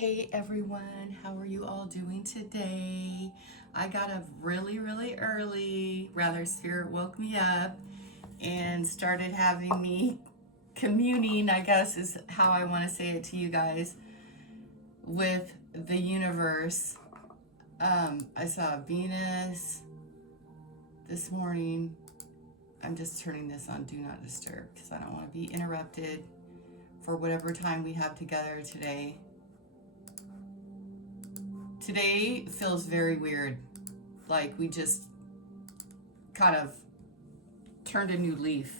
Hey everyone, how are you all doing today? I got up really early. Rather, Spirit woke me up and started having me communing, I guess is how I want to say it to you guys, with the universe. I saw Venus this morning. I'm just turning this on Do Not Disturb because I don't want to be interrupted for whatever time we have together today. Today feels very weird. Like we just kind of turned a new leaf.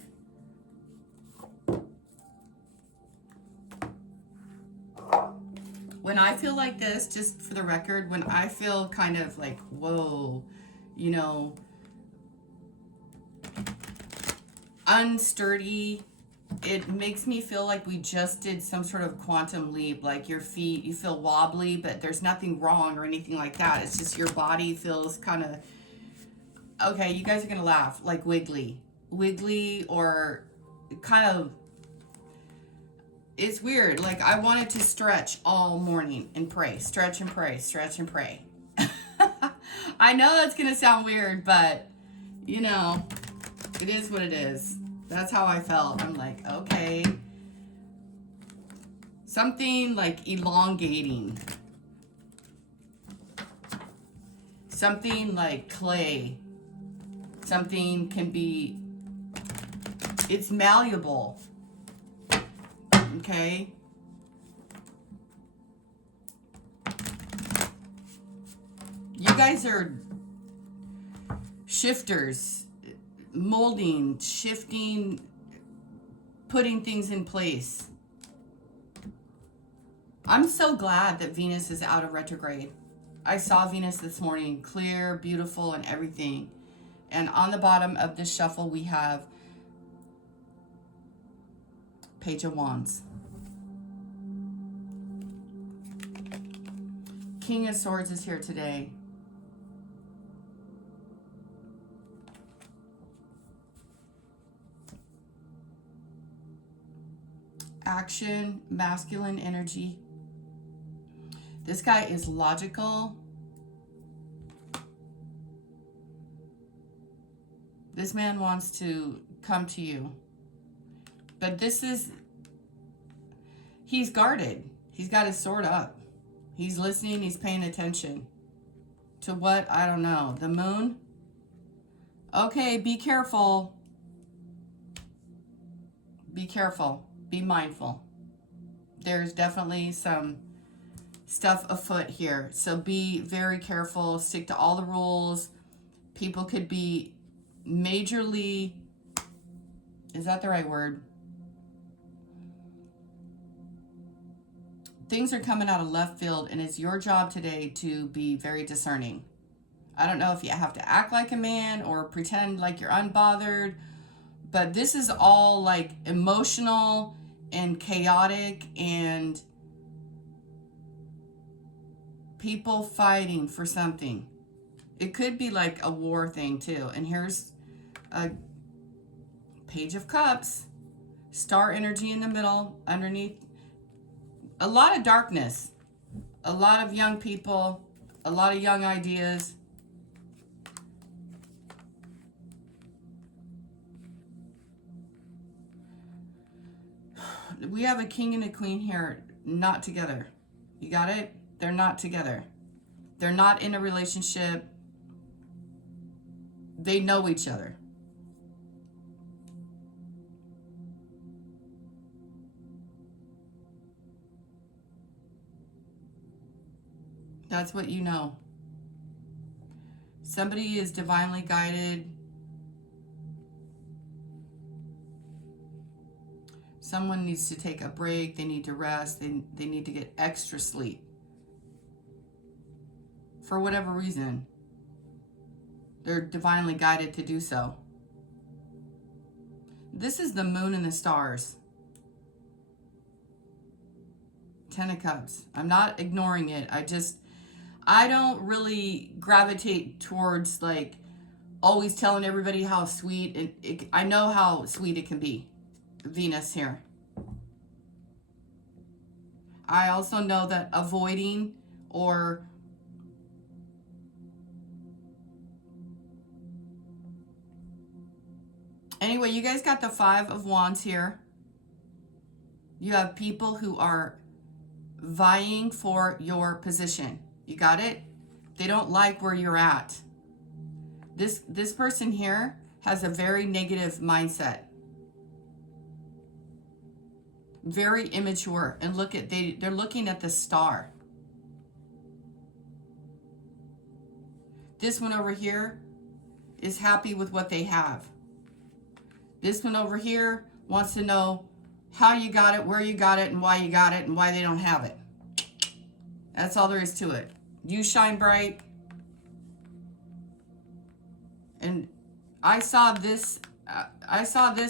When I feel like this, just for the record, when I feel kind of like, whoa, you know, unsturdy, it makes me feel like we just did some sort of quantum leap. Like your feet, you feel wobbly, but there's nothing wrong or anything like that. It's just your body feels kind of, okay, you guys are gonna laugh, like wiggly or kind of, it's weird. Like I wanted to stretch all morning and pray, stretch and pray, stretch and pray. I know that's gonna sound weird, but you know, it is what it is. That's how I felt. I'm like, okay, something like elongating, something like clay, something can be, it's malleable. Okay. You guys are shifters, molding, shifting, putting things in place. I'm so glad that Venus is out of retrograde. I saw Venus this morning, clear, beautiful, and everything. And on the bottom of this shuffle, we have Page of Wands. King of Swords is here today. Action, masculine energy. This guy is logical. This man wants to come to you. But this is, he's guarded. He's got his sword up. He's listening, he's paying attention. To what? I don't know. The moon? Okay, be careful. Be careful. Be mindful. There's definitely some stuff afoot here. So be very careful. Stick to all the rules. People could be majorly, is that the right word? Things are coming out of left field, and it's your job today to be very discerning. I don't know if you have to act like a man or pretend like you're unbothered, but this is all like emotional and chaotic and people fighting for something. It could be like a war thing too. And here's a Page of Cups, star energy in the middle, underneath. A lot of darkness, a lot of young people, a lot of young ideas. We have a king and a queen here, not together. You got it? They're not together. They're not in a relationship. They know each other. That's what you know. Somebody is divinely guided. Someone needs to take a break. They need to rest. They need to get extra sleep. For whatever reason. They're divinely guided to do so. This is the moon and the stars. Ten of Cups. I'm not ignoring it. I don't really gravitate towards like always telling everybody how sweet I know how sweet it can be. Venus here. I also know that avoiding or anyway, you guys got the Five of Wands here. You have people who are vying for your position. You got it? They don't like where you're at. This person here has a very negative mindset. Very immature. And look at, they're looking at the star. This one over here is happy with what they have. This one over here wants to know how you got it, where you got it, and why you got it, and why they don't have it. That's all there is to it. You shine bright. And I saw this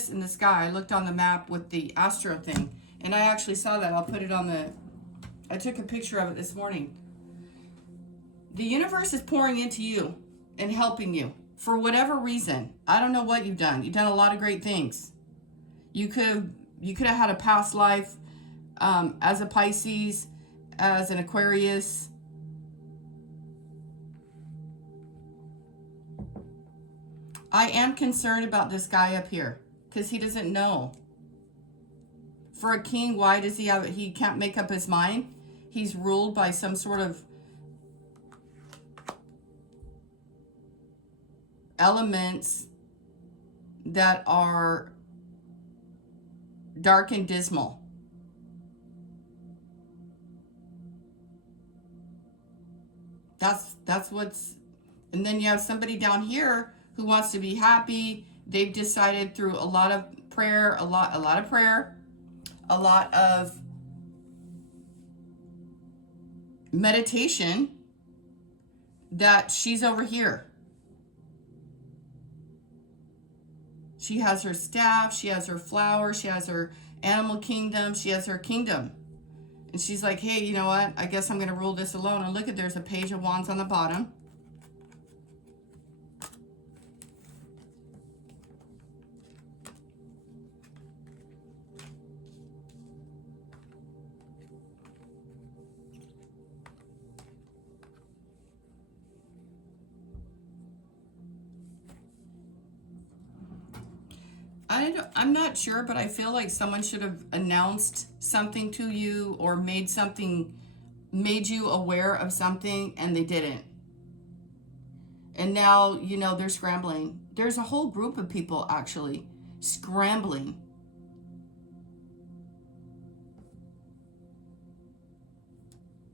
in the sky. I looked on the map with the astro thing, and I actually saw that. I'll put it on the, I took a picture of it this morning. The universe is pouring into you and helping you for whatever reason. I don't know what you've done. You've done a lot of great things. You could have had a past life as a Pisces, as an Aquarius. I am concerned about this guy up here because he doesn't know. For a king, why does he have it? He can't make up his mind. He's ruled by some sort of elements that are dark and dismal. That's what's, and then you have somebody down here who wants to be happy. They've decided through a lot of prayer, a lot of prayer, a lot of meditation, that she's over here. She has her staff, she has her flower, she has her animal kingdom, she has her kingdom. And she's like, hey, you know what? I guess I'm going to rule this alone. And look at, there's a Page of Wands on the bottom. I'm not sure, but I feel like someone should have announced something to you or made you aware of something, and they didn't. And now, you know, they're scrambling. There's a whole group of people actually scrambling.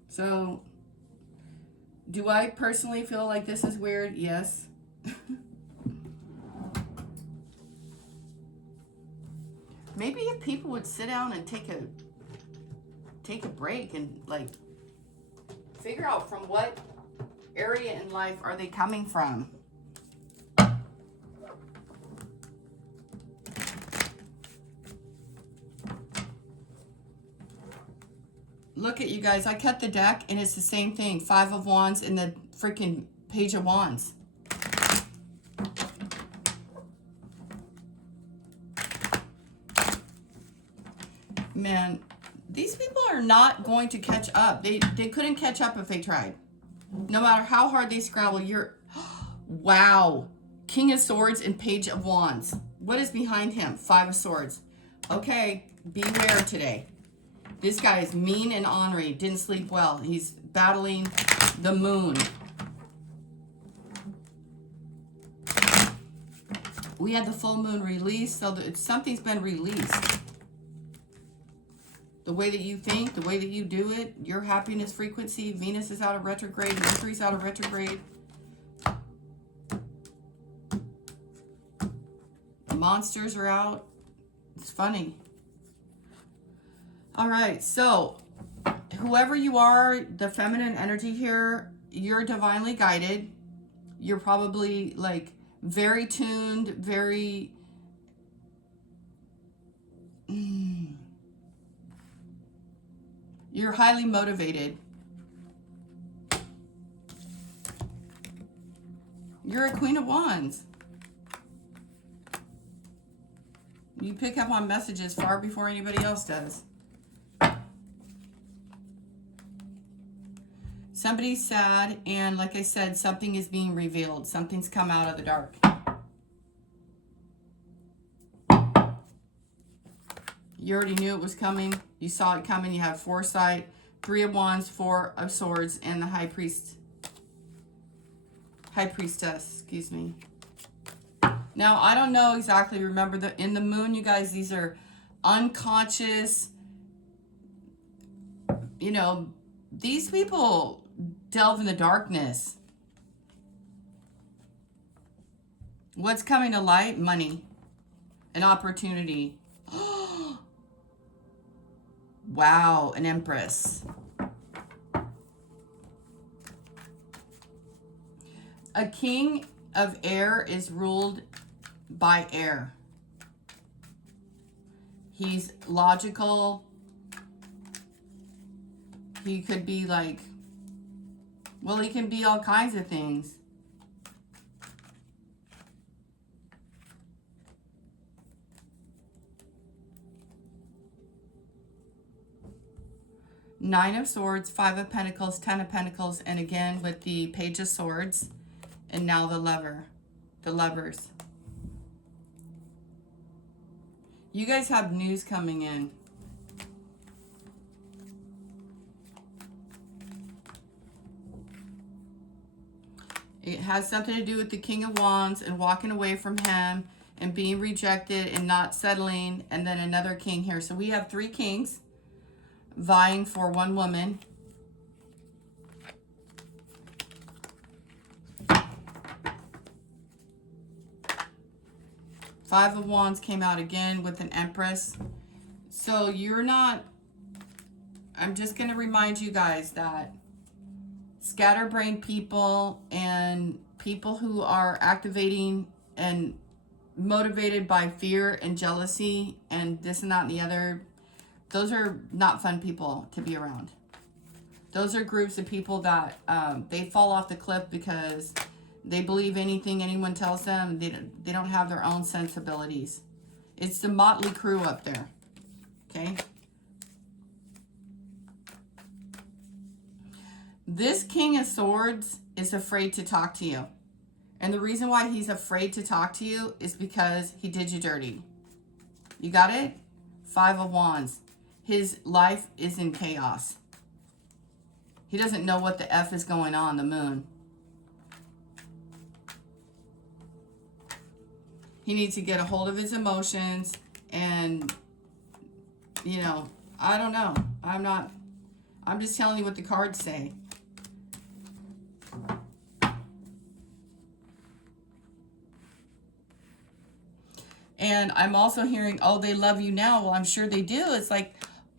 So, do I personally feel like this is weird? Yes. Maybe if people would sit down and take a break and like figure out from what area in life are they coming from. Look at you guys. I cut the deck and it's the same thing. Five of Wands and the freaking Page of Wands. Man, these people are not going to catch up. They couldn't catch up if they tried. No matter how hard they scramble, wow. King of Swords and Page of Wands. What is behind him? Five of Swords. Okay, beware today. This guy is mean and ornery. Didn't sleep well. He's battling the moon. We had the full moon release, so something's been released. The way that you think, the way that you do it, your happiness frequency, Venus is out of retrograde, Mercury's out of retrograde. Monsters are out. It's funny. All right, so whoever you are, the feminine energy here, you're divinely guided. You're probably like very tuned, very... You're highly motivated. You're a Queen of Wands. You pick up on messages far before anybody else does. Somebody's sad, and like I said, something is being revealed. Something's come out of the dark. You already knew it was coming. You saw it coming. You have foresight. 3 of Wands, 4 of Swords, and the High Priestess, excuse me. Now, I don't know exactly. Remember, in the Moon, you guys, these are unconscious. You know, these people delve in the darkness. What's coming to light? Money. An opportunity. Wow, an Empress. A king of air is ruled by air. He's logical. He could be like, well, he can be all kinds of things. Nine of Swords, 5 of Pentacles, 10 of Pentacles, and again with the Page of Swords, and now the Lovers. You guys have news coming in. It has something to do with the King of Wands and walking away from him and being rejected and not settling, and then another king here. So we have 3 kings vying for 1 woman. Five of Wands came out again with an Empress. So you're not, I'm just going to remind you guys that scatterbrained people and people who are activating and motivated by fear and jealousy and this and that and the other, those are not fun people to be around. Those are groups of people that they fall off the cliff because they believe anything anyone tells them. They don't have their own sensibilities. It's the motley crew up there. Okay? This King of Swords is afraid to talk to you. And the reason why he's afraid to talk to you is because he did you dirty. You got it? 5 of Wands. His life is in chaos. He doesn't know what the F is going on, the Moon. He needs to get a hold of his emotions and, you know, I don't know. I'm just telling you what the cards say. And I'm also hearing, oh, they love you now. Well, I'm sure they do. It's like,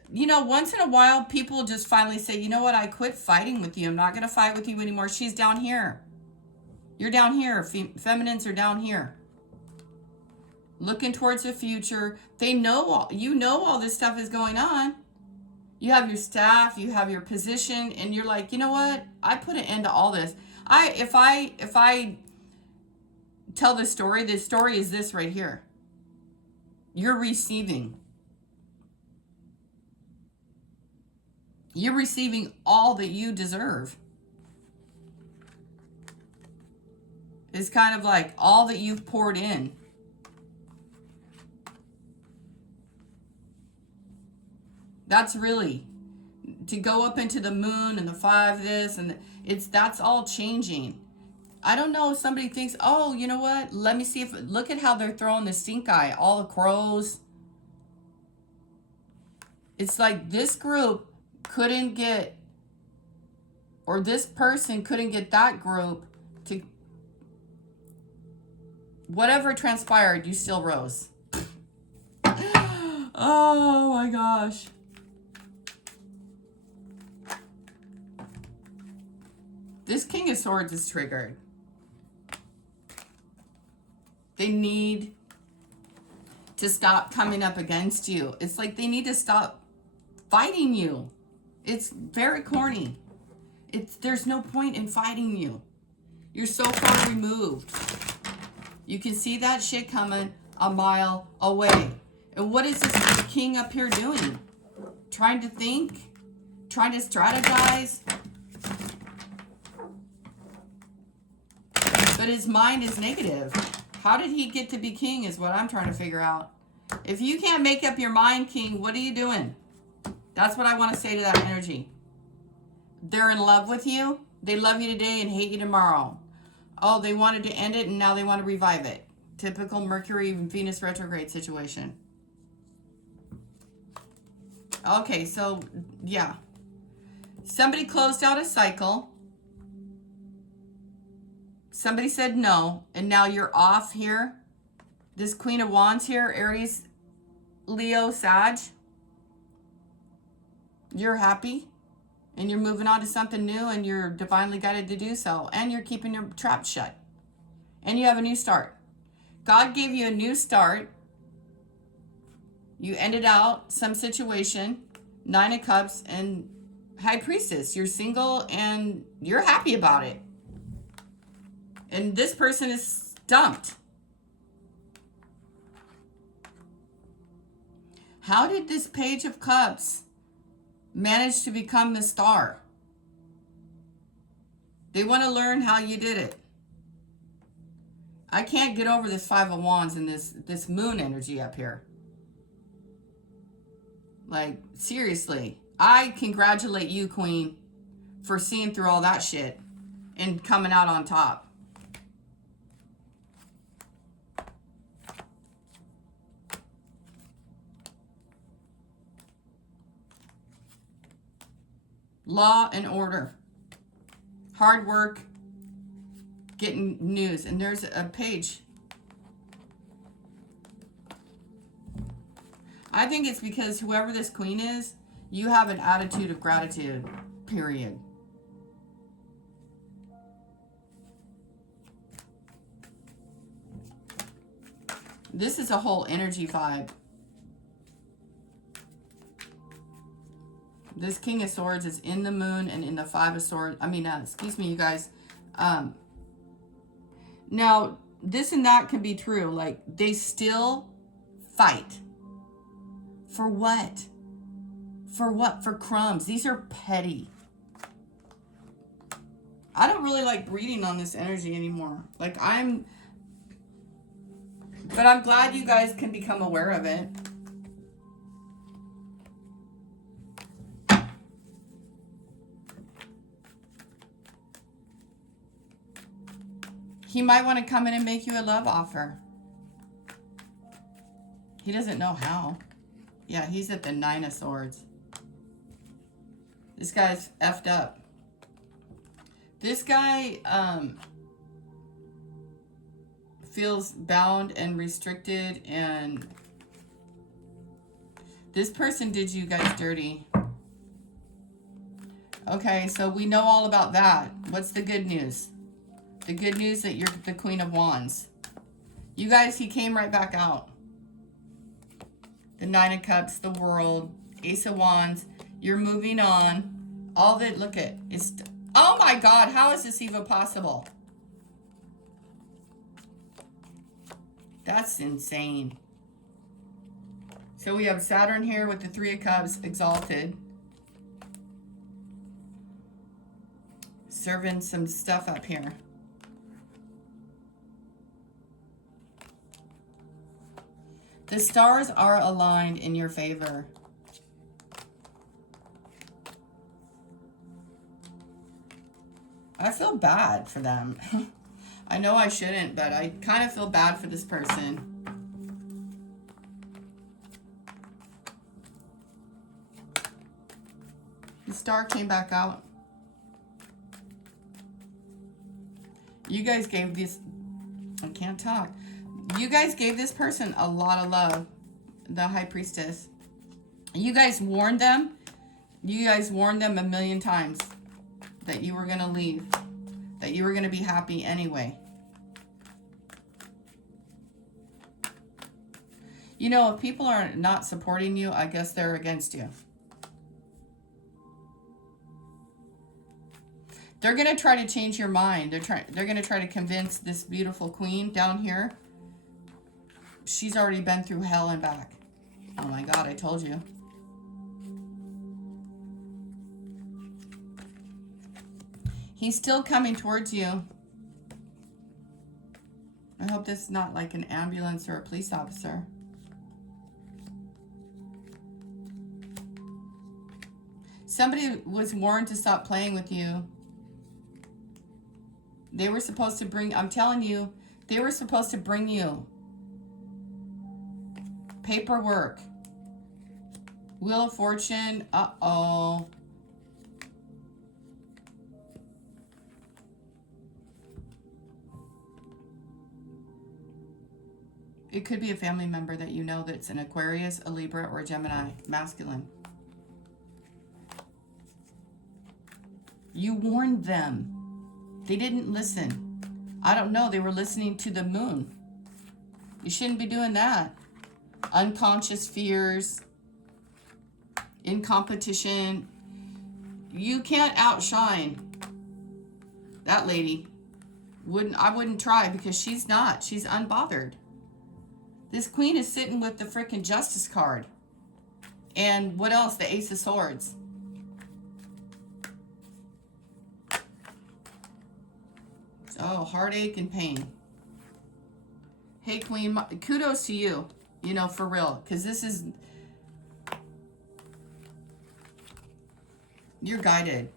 you know, once in a while, people just finally say, you know what? I quit fighting with you. I'm not going to fight with you anymore. She's down here. You're down here. Feminines are down here. Looking towards the future. They know, you know, all this stuff is going on. You have your staff, you have your position, and you're like, you know what? I put an end to all this. If I tell the story is this right here. You're receiving. You're receiving all that you deserve. It's kind of like all that you've poured in. That's really to go up into the Moon and the 5 this and that's all changing. I don't know if somebody thinks, oh, you know what? Let me see if, look at how they're throwing the stink eye. All the crows. It's like this group couldn't get, or this person couldn't get that group to, whatever transpired, you still rose. Oh my gosh. This King of Swords is triggered. They need to stop coming up against you. It's like they need to stop fighting you. It's very corny. There's no point in fighting you. You're so far removed. You can see that shit coming a mile away. And what is this king up here doing? Trying to think? Trying to strategize? but his mind is negative. How did he get to be king is what I'm trying to figure out. If you can't make up your mind, king, what are you doing? That's what I want to say to that energy. They're in love with you. They love you today and hate you tomorrow. Oh, they wanted to end it and now they want to revive it. Typical Mercury and Venus retrograde situation. Okay, so yeah. Somebody closed out a cycle. Somebody said no, and now you're off here. This Queen of Wands here, Aries, Leo, Sag. You're happy, and you're moving on to something new, and you're divinely guided to do so, and you're keeping your trap shut, and you have a new start. God gave you a new start. You ended out some situation, 9 of Cups, and High Priestess. You're single, and you're happy about it. And this person is stumped. How did this Page of Cups manage to become the star? They want to learn how you did it. I can't get over this 5 of Wands and this moon energy up here. Like, seriously. I congratulate you, Queen, for seeing through all that shit and coming out on top. Law and order. Hard work. Getting news. And there's a page. I think it's because whoever this queen is, you have an attitude of gratitude. Period. This is a whole energy vibe. This King of Swords is in the moon and in the 5 of Swords. Excuse me, you guys. Now, this and that can be true. Like, they still fight. For what? For what? For crumbs. These are petty. I don't really like reading on this energy anymore. But I'm glad you guys can become aware of it. He might want to come in and make you a love offer. He doesn't know how. Yeah, he's at the 9 of Swords. This guy's effed up. This guy feels bound and restricted, and this person did you guys dirty. Okay, so we know all about that. What's the good news? The good news that you're the Queen of Wands. You guys, he came right back out. The 9 of Cups, the World, Ace of Wands. You're moving on. All that, look at, is, oh my God, how is this even possible? That's insane. So we have Saturn here with the 3 of Cups, exalted. Serving some stuff up here. The stars are aligned in your favor. I feel bad for them. I know I shouldn't, but I kind of feel bad for this person. The star came back out. You guys gave this... I can't talk. You guys gave this person a lot of love. The High Priestess. You guys warned them. You guys warned them a million times that you were going to leave. That you were going to be happy anyway. You know, if people are not supporting you, I guess they're against you. They're going to try to change your mind. They're going to try to convince this beautiful queen down here. She's already been through hell and back. Oh my God, I told you. He's still coming towards you. I hope this is not like an ambulance or a police officer. Somebody was warned to stop playing with you. They were supposed to bring, I'm telling you, they were supposed to bring you paperwork. Wheel of Fortune, uh-oh. It could be a family member that you know that's an Aquarius, a Libra, or a Gemini, masculine. You warned them. They didn't listen. I don't know, they were listening to the moon. You shouldn't be doing that. Unconscious fears. In competition. You can't outshine that lady. I wouldn't try because she's not. She's unbothered. This queen is sitting with the freaking Justice card. And what else? The Ace of Swords. Oh, heartache and pain. Hey, Queen, kudos to you. You know, for real. Because this is... You're guided.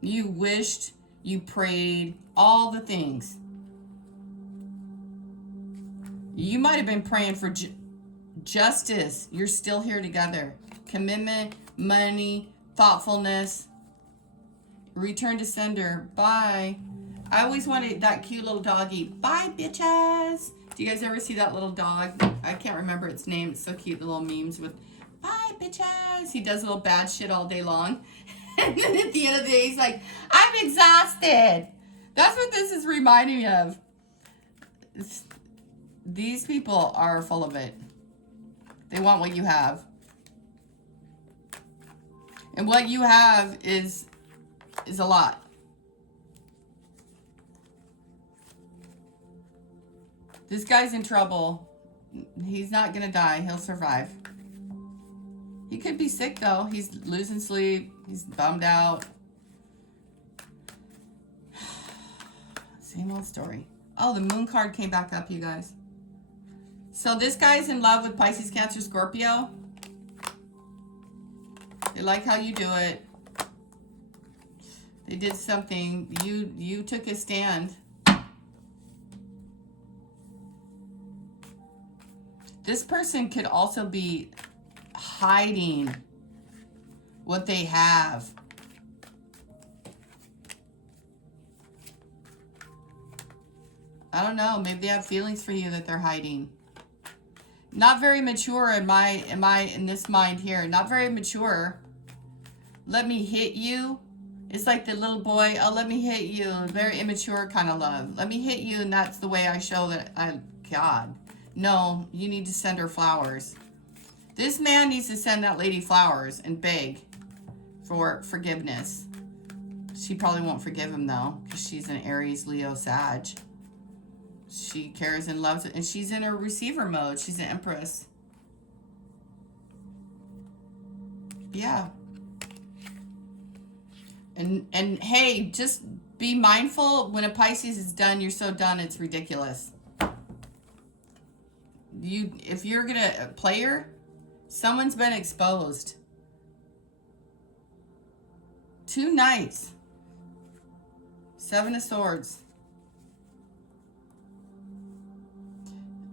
You wished, you prayed, all the things. You might have been praying for justice. You're still here together. Commitment, money, thoughtfulness. Return to sender. Bye. I always wanted that cute little doggy. Bye, bitches. Do you guys ever see that little dog? I can't remember its name. It's so cute. The little memes with, bye, bitches. He does little bad shit all day long. And then at the end of the day, he's like, I'm exhausted. That's what this is reminding me of. These people are full of it. They want what you have. And what you have is a lot. This guy's in trouble. He's not going to die. He'll survive. He could be sick, though. He's losing sleep. He's bummed out. Same old story. Oh, the moon card came back up, you guys. So this guy's in love with Pisces, Cancer, Scorpio. They like how you do it. They did something. You took a stand. This person could also be hiding what they have. I don't know. Maybe they have feelings for you that they're hiding. Not very mature in this mind here. Not very mature. Let me hit you. It's like the little boy, oh, let me hit you. Very immature kind of love. Let me hit you, and that's the way I show that God. No, you need to send her flowers. This man needs to send that lady flowers and beg for forgiveness. She probably won't forgive him, though, because she's an Aries, Leo, Sag. She cares and loves it, and she's in her receiver mode. She's an Empress. Yeah. And hey, just be mindful when a Pisces is done, you're so done, it's ridiculous. If you're a player, someone's been exposed. 2 Knights. 7 of Swords.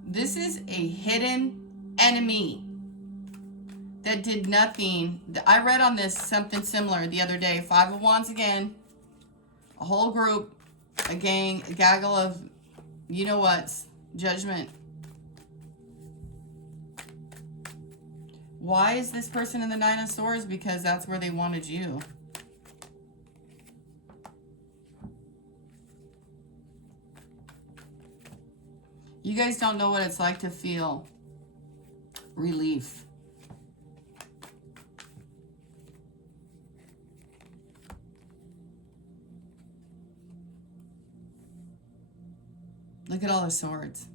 This is a hidden enemy that did nothing. I read on this something similar the other day. 5 of Wands again. A whole group, a gang, a gaggle of you-know-whats. Judgment. Why is this person in the 9 of Swords? Because that's where they wanted you. You guys don't know what it's like to feel relief. Look at all the swords.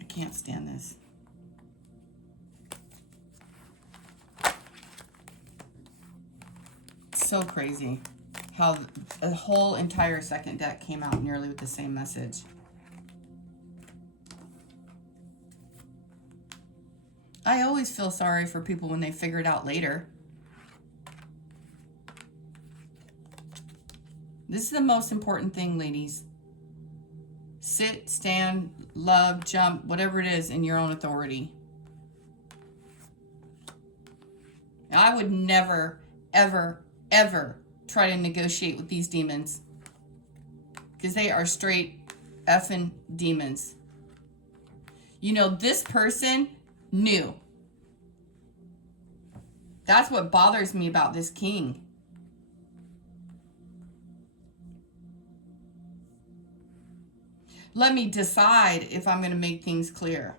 I can't stand this. So crazy. how a whole entire second deck came out nearly with the same message. I always feel sorry for people when they figure it out later. This is the most important thing, ladies. Sit, stand, love, jump, whatever it is, in your own authority. I would never, ever, ever try to negotiate with these demons, because they are straight effing demons. You know, this person knew. That's what bothers me about this king. Let me decide if I'm going to make things clear.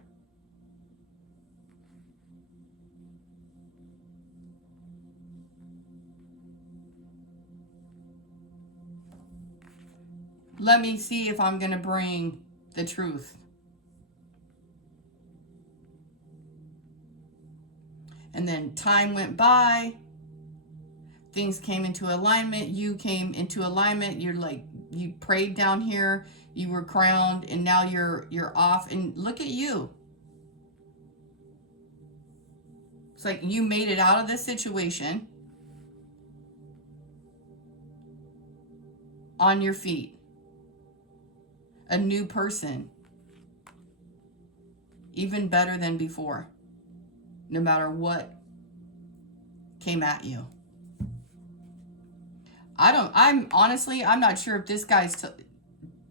Let me see if I'm going to bring the truth. And then time went by. Things came into alignment. You came into alignment. You're like, you prayed down here. You were crowned, and now you're off. And look at you. It's like you made it out of this situation on your feet. A new person. Even better than before. No matter what came at you. I'm not sure if this guy's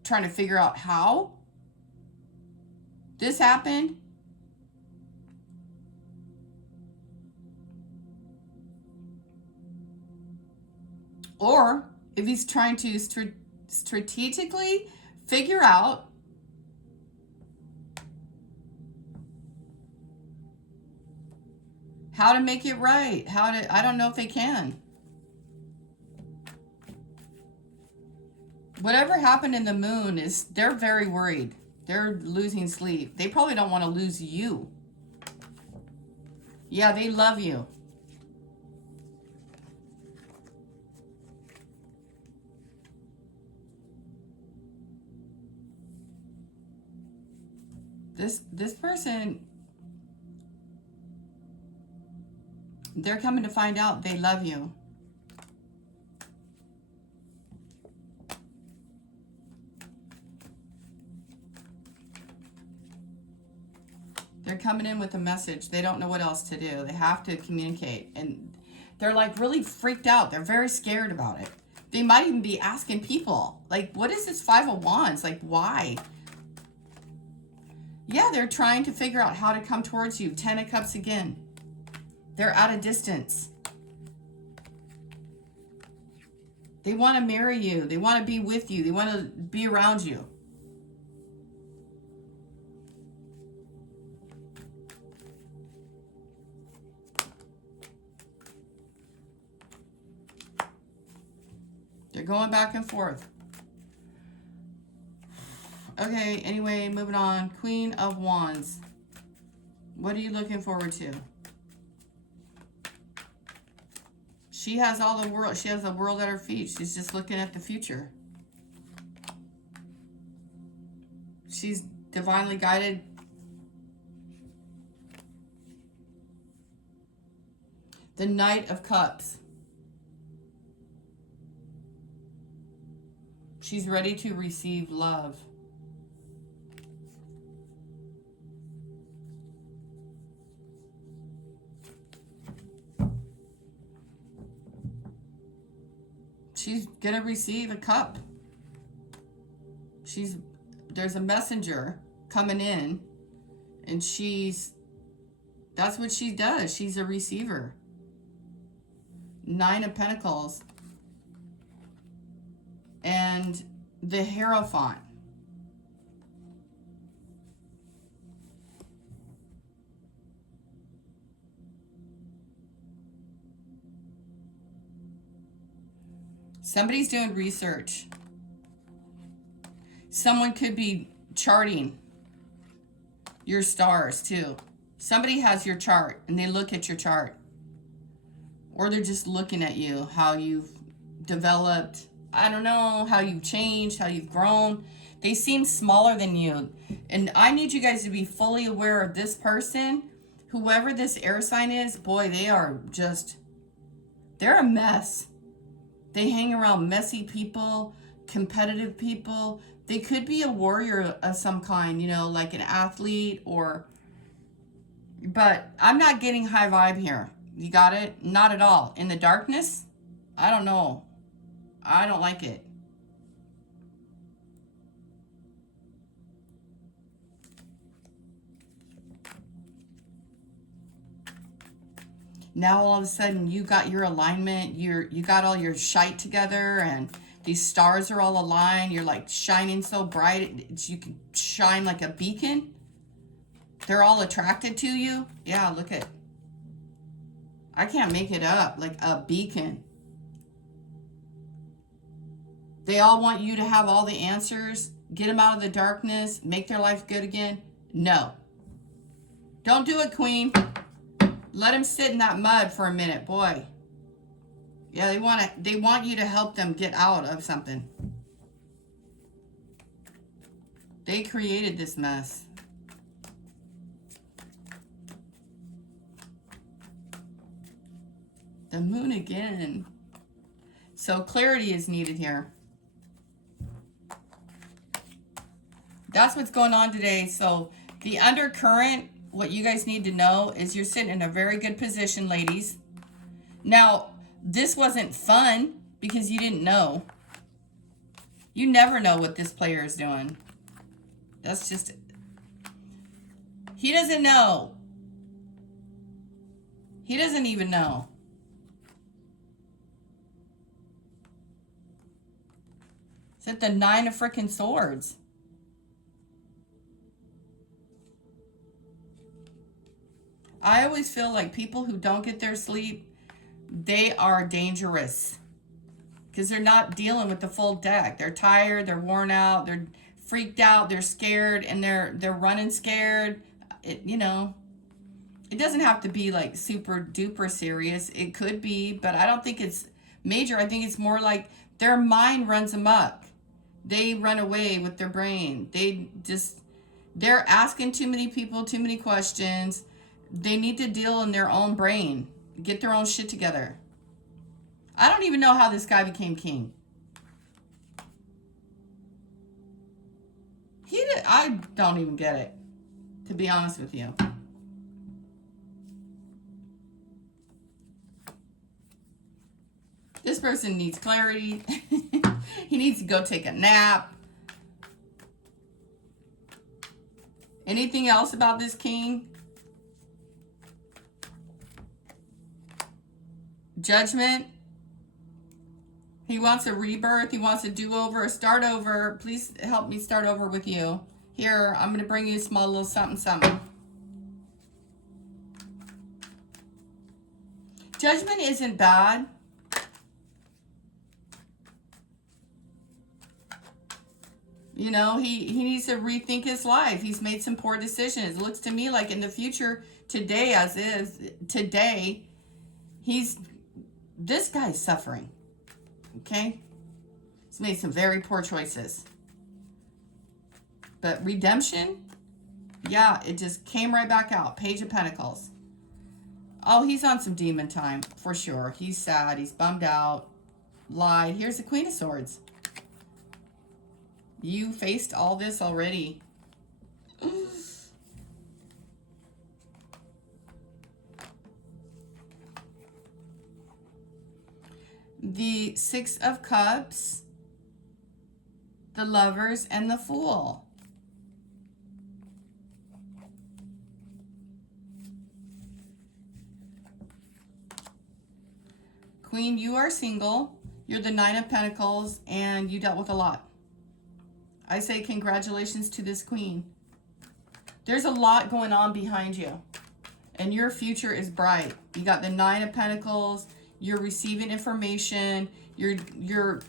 trying to figure out how this happened. Or if he's trying to strategically figure out how to make it right. I don't know if they can. Whatever happened in the moon is, they're very worried. They're losing sleep. They probably don't want to lose you. Yeah, they love you. This person, they're coming to find out they love you. They're coming in with a message. They don't know what else to do. They have to communicate. And they're like really freaked out. They're very scared about it. They might even be asking people, like, what is this Five of Wands? Like, why? Yeah, they're trying to figure out how to come towards you. Ten of Cups again. They're at a distance. They want to marry you. They want to be with you. They want to be around you. They're going back and forth. Okay, anyway, moving on. Queen of Wands. What are you looking forward to? She has all the world. She has the world at her feet. She's just looking at the future. She's divinely guided. The Knight of Cups. She's ready to receive love. She's going to receive a cup. There's a messenger coming in, and that's what she does. She's a receiver. Nine of Pentacles. And the Hierophant. Somebody's doing research. Someone could be charting your stars too. Somebody has your chart and they look at your chart. Or they're just looking at you, how you've developed. I don't know how you've changed, how you've grown. They seem smaller than you. And I need you guys to be fully aware of this person. Whoever this air sign is, boy, they are just, they're a mess. They hang around messy people, competitive people. They could be a warrior of some kind, you know, like an athlete or, but I'm not getting high vibe here. You got it? Not at all. In the darkness, I don't know. I don't like it. Now all of a sudden you got your alignment, you got all your shite together, and these stars are all aligned. You're like shining so bright you can shine like a beacon. They're all attracted to you. Yeah, look at, I can't make it up, like a beacon. They all want you to have all the answers, get them out of the darkness, make their life good again. No. Don't do it, Queen. Let them sit in that mud for a minute, boy. Yeah, they want you to help them get out of something. They created this mess. The moon again. So clarity is needed here. That's what's going on today. So the undercurrent, what you guys need to know is you're sitting in a very good position, ladies. Now, this wasn't fun because you didn't know. You never know what this player is doing. That's just, he doesn't know. He doesn't even know. Is it the 9 of frickin' swords? I always feel like people who don't get their sleep, they are dangerous because they're not dealing with the full deck. They're tired, they're worn out, they're freaked out, they're scared, and they're running scared. You know, it doesn't have to be like super duper serious. It could be, but I don't think it's major. I think it's more like their mind runs amok. They run away with their brain. They're asking too many people too many questions. They need to deal in their own brain, get their own shit together. I don't even know how this guy became king. I don't even get it, to be honest with you. This person needs clarity. He needs to go take a nap. Anything else about this king? Judgment. He wants a rebirth. He wants a do-over, a start over. Please help me start over with you. Here, I'm going to bring you a small little something, something. Judgment isn't bad. You know, he needs to rethink his life. He's made some poor decisions. It looks to me like in the future, today as is, today, this guy's suffering. Okay? He's made some very poor choices. But redemption, yeah, it just came right back out. Page of Pentacles. Oh, he's on some demon time, for sure. He's sad. He's bummed out. Lied. Here's the Queen of Swords. You faced all this already. The Six of Cups, the Lovers, and the Fool. Queen, you are single. You're the Nine of Pentacles, and you dealt with a lot. I say congratulations to this queen. There's a lot going on behind you, and your future is bright. You got the Nine of Pentacles. You're receiving information. You're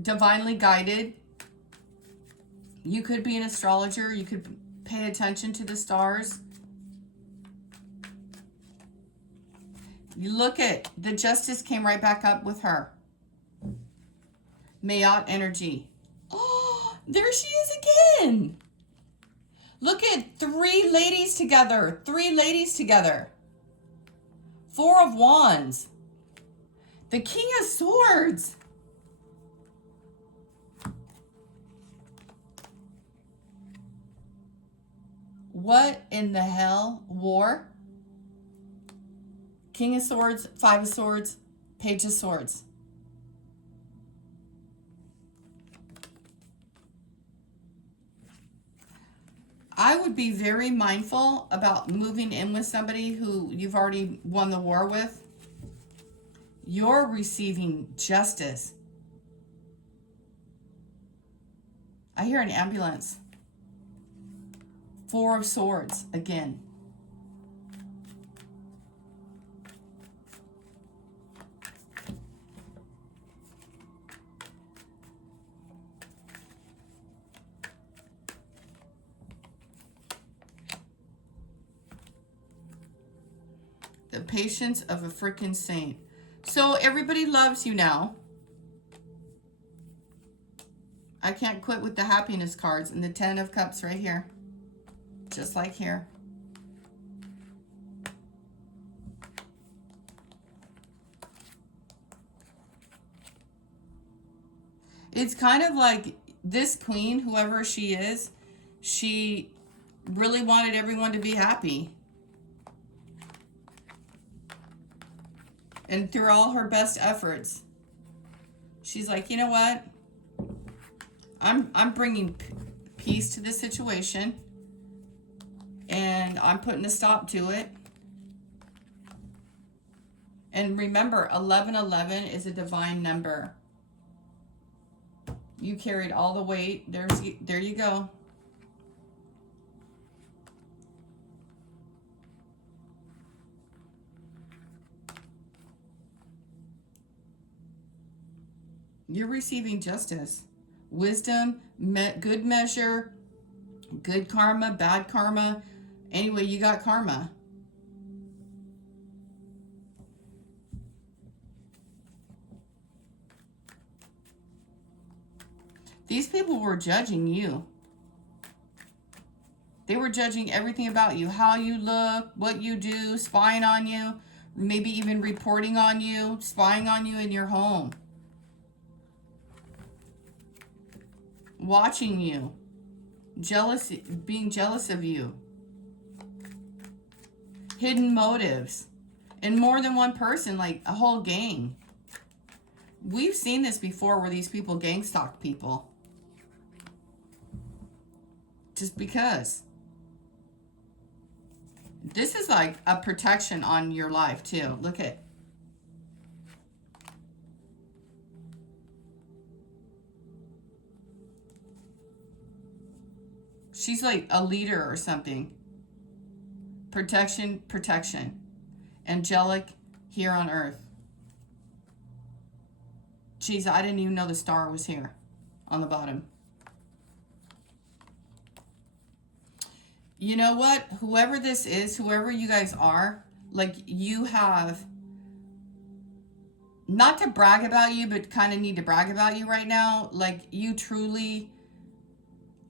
divinely guided. You could be an astrologer. You could pay attention to the stars. You look at the Justice came right back up with her. Mayat energy. Oh, there she is again. Look at 3 ladies together. 3 ladies together. 4 of Wands. The King of Swords. What in the hell? War? King of Swords, 5 of Swords, Page of Swords. I would be very mindful about moving in with somebody who you've already won the war with. You're receiving justice. I hear an ambulance. 4 of Swords again. The patience of a freaking saint. So everybody loves you now. I can't quit with the happiness cards and the 10 of Cups right here. Just like here. It's kind of like this queen, whoever she is, she really wanted everyone to be happy. And through all her best efforts, she's like, you know what? I'm bringing peace to this situation. And I'm putting a stop to it. And remember, 1111 is a divine number. You carried all the weight. There you go. You're receiving justice, wisdom, good measure, good karma, bad karma. Anyway, you got karma. These people were judging you. They were judging everything about you, how you look, what you do, spying on you, maybe even reporting on you, spying on you in your home. Watching you, being jealous of you. Hidden motives. And more than one person, like a whole gang. We've seen this before where these people gang stalk people. Just because. This is like a protection on your life too. Look at. She's like a leader or something. Protection, protection. Angelic here on earth. Jeez, I didn't even know the star was here on the bottom. You know what? Whoever this is, whoever you guys are, like you have, not to brag about you, but kind of need to brag about you right now. Like you truly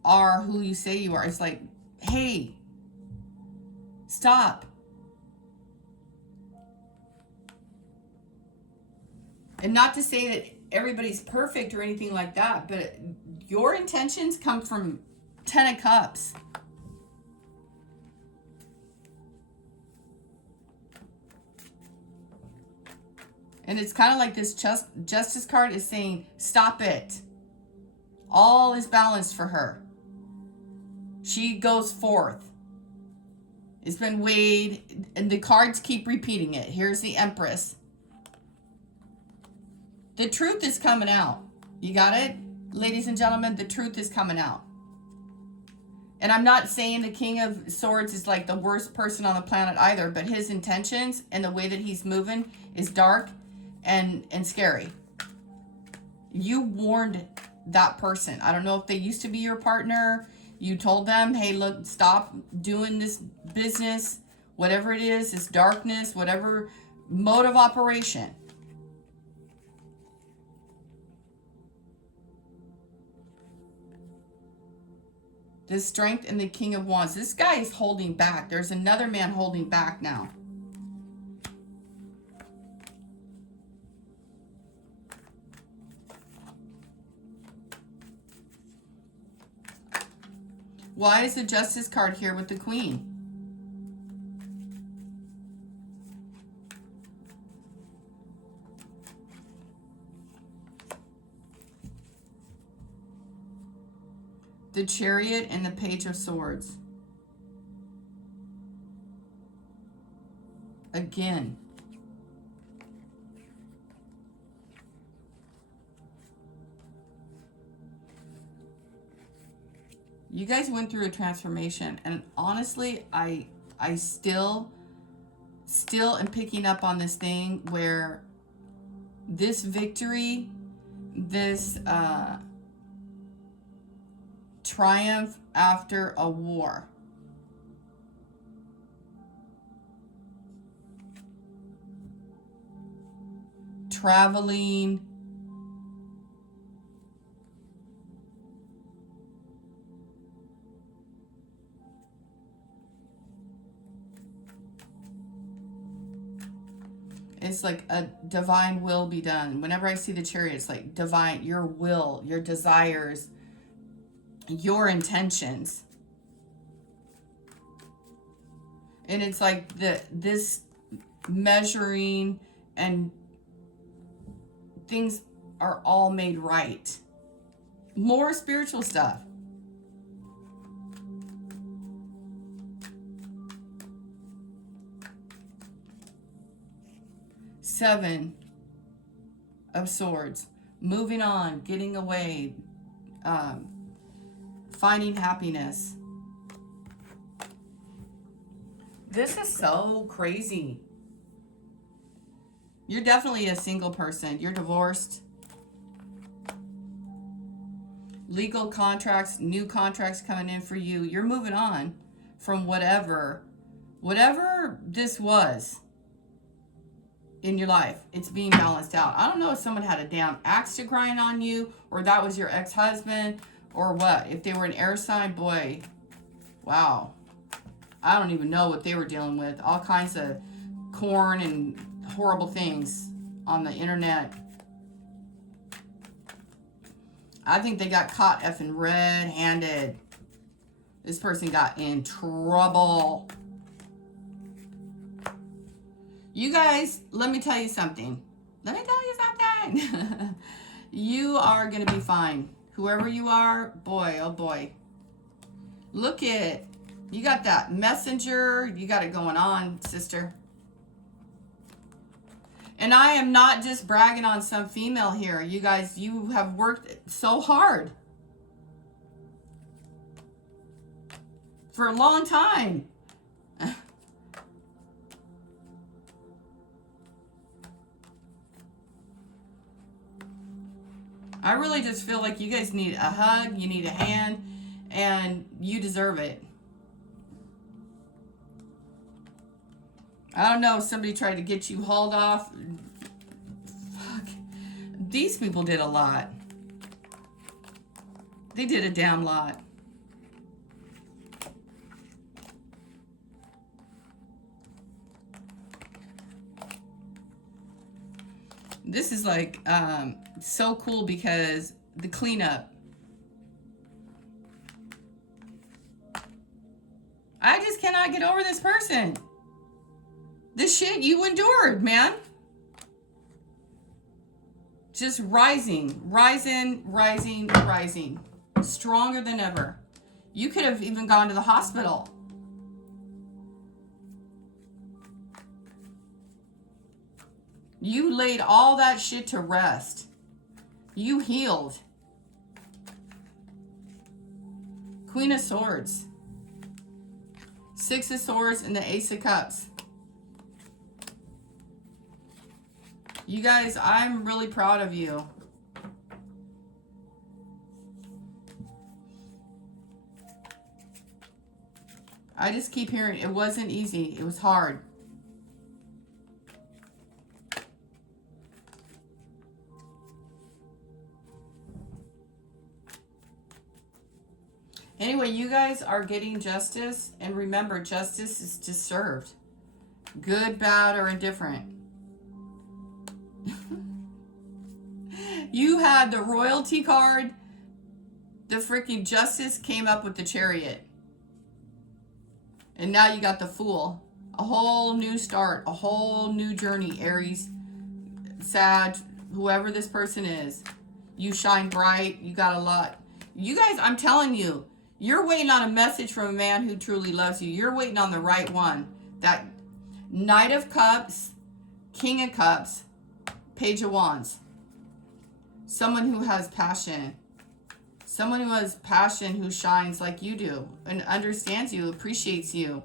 are who you say you are. It's like, hey, stop. And not to say that everybody's perfect or anything like that, but your intentions come from 10 of Cups. And it's kind of like this justice card is saying, stop it. All is balanced for her. She goes forth. It's been weighed, and the cards keep repeating it. Here's the Empress. The truth is coming out. You got it? Ladies and gentlemen, the truth is coming out. And I'm not saying the King of Swords is like the worst person on the planet either, but his intentions and the way that he's moving is dark and scary. You warned that person. I don't know if they used to be your partner. You told them, hey, look, stop doing this business, whatever it is, this darkness, whatever mode of operation. The Strength and the King of Wands. This guy is holding back. There's another man holding back now. Why is the Justice card here with the Queen? The Chariot and the Page of Swords. Again. You guys went through a transformation, and honestly, I still am picking up on this thing where this victory, this triumph after a war. Traveling. It's like a divine will be done. Whenever I see the Chariot, it's like divine, your will, your desires, your intentions. And it's like this measuring and things are all made right. More spiritual stuff. Seven of Swords. Moving on, getting away, finding happiness. This is so crazy. You're definitely a single person. You're divorced. Legal contracts, new contracts coming in for you. You're moving on from whatever this was in your life. It's being balanced out. I don't know if someone had a damn axe to grind on you, or that was your ex-husband, or what. If they were an air sign, boy, wow. I don't even know what they were dealing with. All kinds of corn and horrible things on the internet. I think they got caught effing red-handed. This person got in trouble. You guys, let me tell you something. You are going to be fine. Whoever you are, boy, oh boy. Look at, you got that messenger. You got it going on, sister. And I am not just bragging on some female here. You guys, you have worked so hard for a long time. I really just feel like you guys need a hug, you need a hand, and you deserve it. I don't know if somebody tried to get you hauled off. Fuck. These people did a lot. They did a damn lot. This is like so cool because the cleanup. I just cannot get over this person. This shit you endured, man. Just rising, rising, rising, rising. Stronger than ever. You could have even gone to the hospital. You laid all that shit to rest. You healed. Queen of Swords. Six of Swords and the Ace of Cups. You guys, I'm really proud of you. I just keep hearing it wasn't easy. It was hard. Anyway, you guys are getting justice, and remember, justice is deserved. Good, bad, or indifferent. You had the royalty card. The freaking justice came up with the chariot. And now you got the fool. A whole new start. A whole new journey. Aries, Sag, whoever this person is. You shine bright. You got a lot. You guys, I'm telling you, you're waiting on a message from a man who truly loves you. You're waiting on the right one. That Knight of Cups, King of Cups, Page of Wands. Someone who has passion. Someone who has passion, who shines like you do and understands you, appreciates you.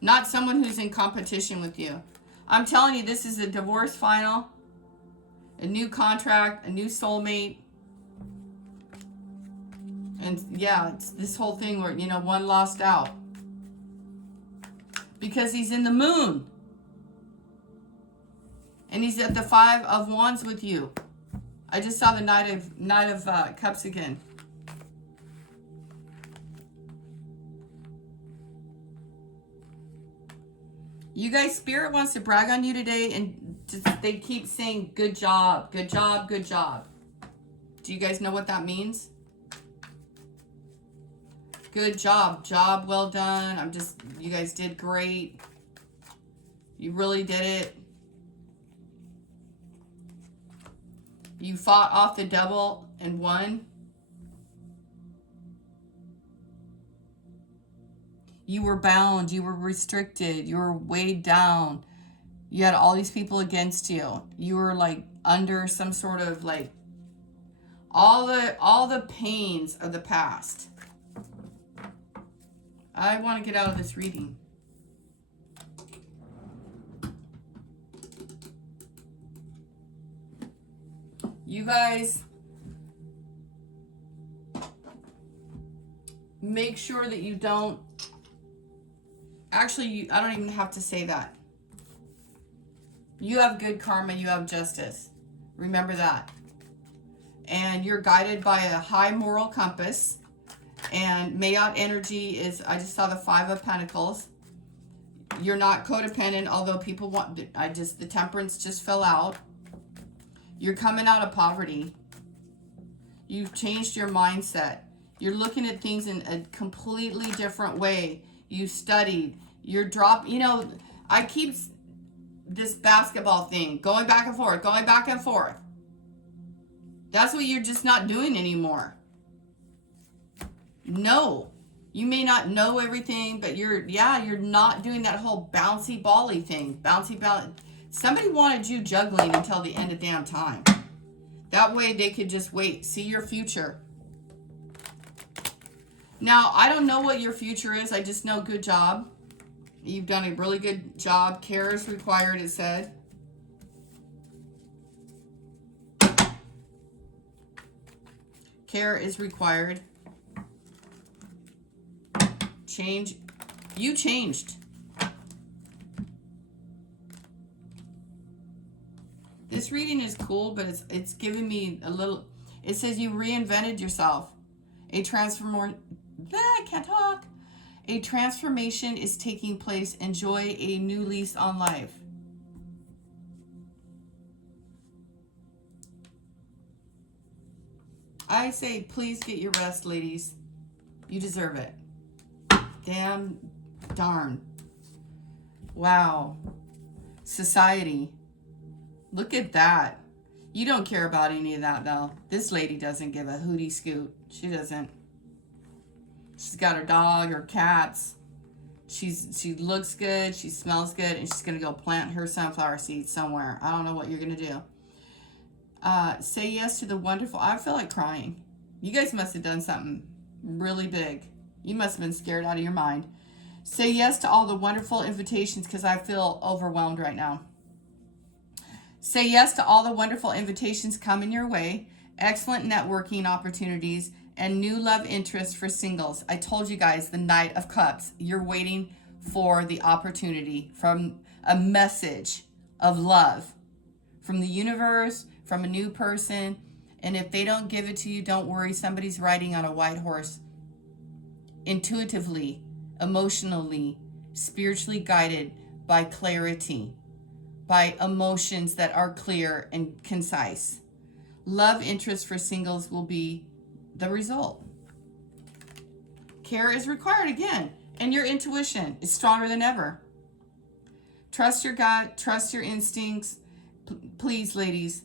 Not someone who's in competition with you. I'm telling you, this is a divorce final, a new contract, a new soulmate. And yeah, it's this whole thing where, you know, one lost out. Because he's in the moon. And he's at the 5 of Wands with you. I just saw the Knight of Cups again. You guys, Spirit wants to brag on you today, and just, they keep saying, good job, good job, good job. Do you guys know what that means? Good job. Job well done. You guys did great. You really did it. You fought off the devil and won. You were bound. You were restricted. You were weighed down. You had all these people against you. You were like under some sort of like all the pains of the past. I want to get out of this reading. You guys, make sure that you don't, actually, I don't even have to say that. You have good karma, you have justice. Remember that. And you're guided by a high moral compass. And Mayat energy is, I just saw the 5 of Pentacles. You're not codependent, although people want, the temperance just fell out. You're coming out of poverty. You've changed your mindset. You're looking at things in a completely different way. You studied. You're you know, I keep this basketball thing, going back and forth, going back and forth. That's what you're just not doing anymore. No, you may not know everything, but you're not doing that whole bouncy bally thing. Bouncy ball. Somebody wanted you juggling until the end of damn time. That way they could just wait, see your future. Now, I don't know what your future is. I just know good job. You've done a really good job. Care is required, it said. Care is required. Change. You changed. This reading is cool, but it's giving me a little, it says you reinvented yourself. I can't talk. A transformation is taking place. Enjoy a new lease on life. I say, please get your rest, ladies. You deserve it. Damn, darn. Wow. Society. Look at that. You don't care about any of that, though. This lady doesn't give a hootie scoot. She doesn't. She's got her dog, her cats. She looks good. She smells good. And she's going to go plant her sunflower seeds somewhere. I don't know what you're going to do. Say yes to the wonderful. I feel like crying. You guys must have done something really big. You must have been scared out of your mind. Say yes to all the wonderful invitations, because I feel overwhelmed right now. Say yes to all the wonderful invitations coming your way, excellent networking opportunities, and new love interests for singles. I told you guys, the Knight of Cups. You're waiting for the opportunity from a message of love from the universe, from a new person. And if they don't give it to you, don't worry. Somebody's riding on a white horse. intuitively, emotionally, spiritually guided by clarity, by emotions that are clear and concise. Love interest for singles will be the result. Care is required again, and your intuition is stronger than ever. Trust your gut, trust your instincts. Please, ladies,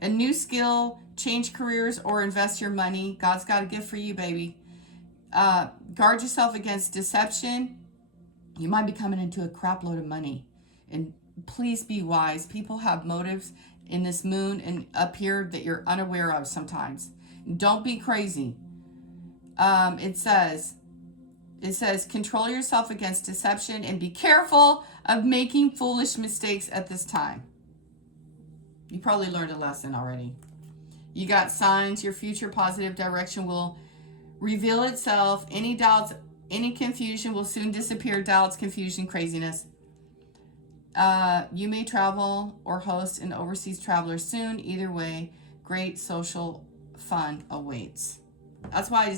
a new skill, change careers, or invest your money. God's got a gift for you, baby. Guard yourself against deception. You might be coming into a crap load of money. And please be wise. People have motives in this moon and up here that you're unaware of sometimes. Don't be crazy. It says, control yourself against deception and be careful of making foolish mistakes at this time. You probably learned a lesson already. You got signs. Your future positive direction will reveal itself. Any doubts, any confusion will soon disappear. Doubts, confusion, craziness. You may travel or host an overseas traveler soon. Either way, great social fun awaits. That's why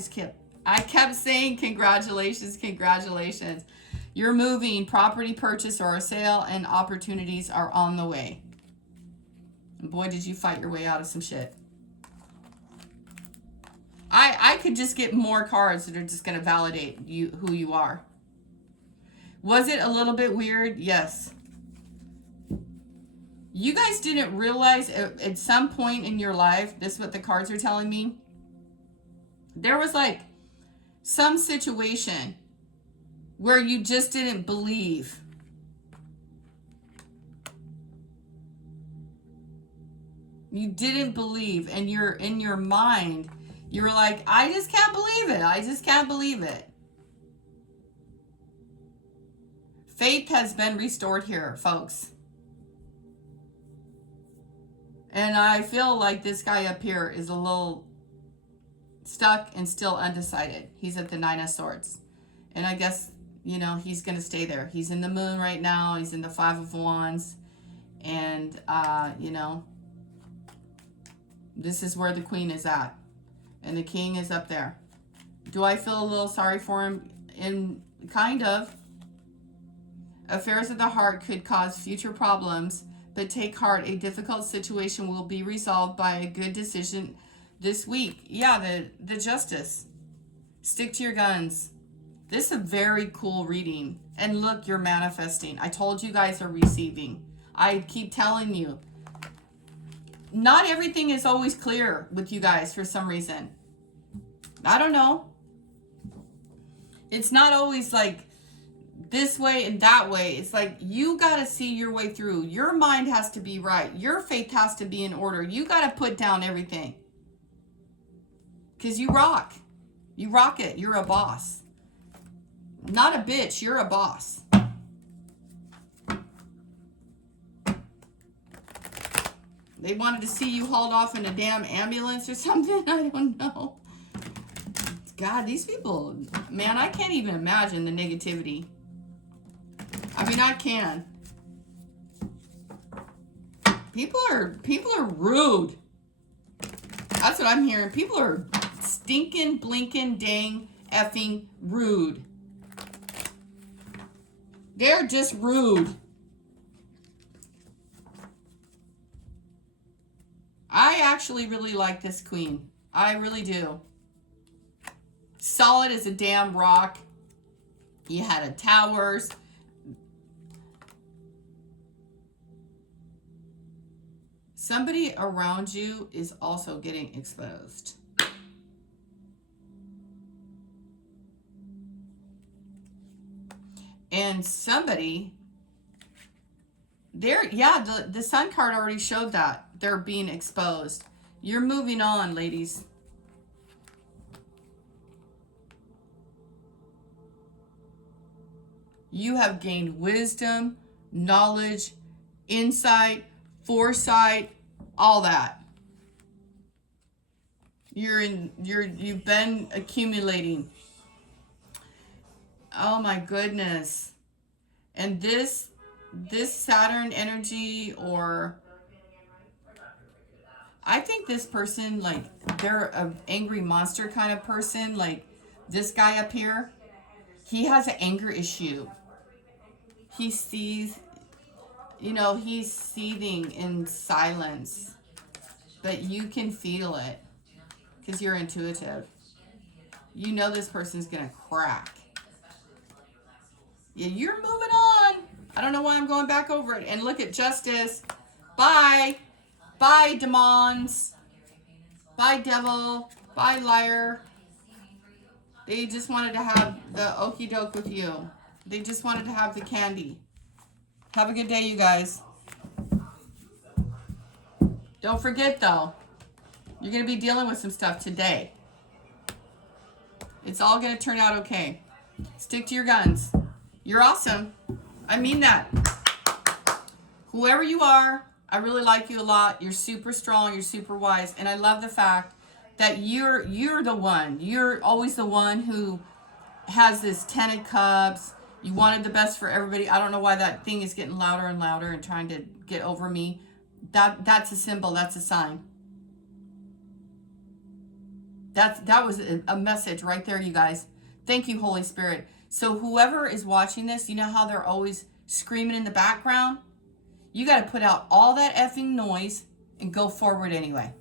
I kept saying congratulations, congratulations. You're moving, property purchase or a sale, and opportunities are on the way. And boy, did you fight your way out of some shit. I could just get more cards that are just going to validate who you are. Was it a little bit weird? Yes. You guys didn't realize at some point in your life, this is what the cards are telling me, there was like some situation where you just didn't believe. You didn't believe, and you're in your mind, you were like, I just can't believe it. I just can't believe it. Faith has been restored here, folks. And I feel like this guy up here is a little stuck and still undecided. He's at the 9 of Swords. And I guess, he's going to stay there. He's in the moon right now. He's in the 5 of Wands. And, this is where the Queen is at. And the King is up there. Do I feel a little sorry for him? Kind of. Affairs of the heart could cause future problems, but take heart. A difficult situation will be resolved by a good decision this week. Yeah, the Justice. Stick to your guns. This is a very cool reading. And look, you're manifesting. I told you guys are receiving. I keep telling you. Not everything is always clear with you guys for some reason. I don't know. It's not always like this way and that way. It's like you got to see your way through. Your mind has to be right. Your faith has to be in order. You got to put down everything. Because you rock. You rock it. You're a boss. Not a bitch. You're a boss. They wanted to see you hauled off in a damn ambulance or something. I don't know. God, these people, man, I can't even imagine the negativity. I mean, I can. People are rude. That's what I'm hearing. People are stinking, blinking, dang, effing rude. They're just rude. I actually really like this Queen. I really do. Solid as a damn rock. You had a towers. Somebody around you is also getting exposed. And somebody there, yeah, the Sun card already showed that. They're being exposed. You're moving on, ladies. You have gained wisdom, knowledge, insight, foresight, all that. You've been accumulating. Oh my goodness. And this Saturn energy, or I think this person, like, they're an angry monster kind of person, like this guy up here. He has an anger issue. He sees, he's seething in silence, but you can feel it because you're intuitive. You know this person's going to crack. Yeah, you're moving on. I don't know why I'm going back over it. And look at Justice. Bye. Bye, demons. Bye, devil. Bye, liar. They just wanted to have the okie doke with you. They just wanted to have the candy. Have a good day, you guys. Don't forget, though, you're going to be dealing with some stuff today. It's all going to turn out okay. Stick to your guns. You're awesome. I mean that. Whoever you are, I really like you a lot. You're super strong. You're super wise. And I love the fact that you're the one. You're always the one who has this 10 of cups. You wanted the best for everybody. I don't know why that thing is getting louder and louder and trying to get over me. That's a symbol. That's a sign. That was a message right there, you guys. Thank you, Holy Spirit. So whoever is watching this, you know how they're always screaming in the background? You got to put out all that effing noise and go forward anyway.